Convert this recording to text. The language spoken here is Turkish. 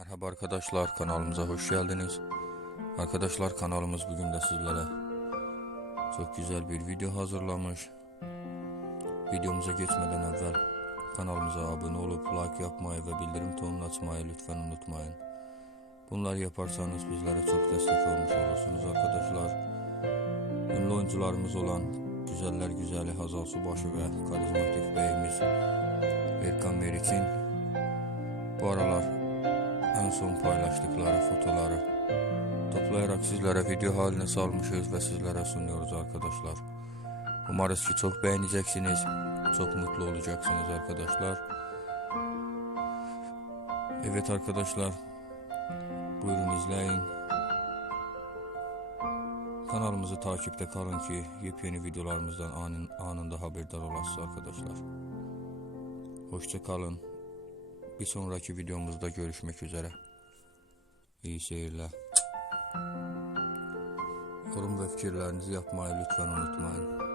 Merhaba arkadaşlar kanalımıza hoş geldiniz. Arkadaşlar kanalımız bugün de sizlere çok güzel bir video hazırlamış. Videomuza geçmeden evvel kanalımıza abone olup like yapmayı ve bildirim tonunu açmayı lütfen unutmayın. Bunları yaparsanız bizlere çok destek olmuş olursunuz arkadaşlar. Ünlü oyuncularımız olan Güzeller Güzeli Hazal Subaşı ve karizmatik beyimiz Erkan Meriç'in bu aralar en son paylaştıkları fotoları toplayarak sizlere video haline salmışız ve sizlere sunuyoruz arkadaşlar. Umarız ki çok beğeneceksiniz, çok mutlu olacaksınız arkadaşlar. Evet arkadaşlar, buyurun izleyin. Kanalımızı takipte kalın ki yepyeni videolarımızdan anın, anında haberdar olasınız arkadaşlar. Hoşça kalın. Bir sonraki videomuzda görüşmek üzere. İyi seyirler. Yorum ve fikirlerinizi yapmayı lütfen unutmayın.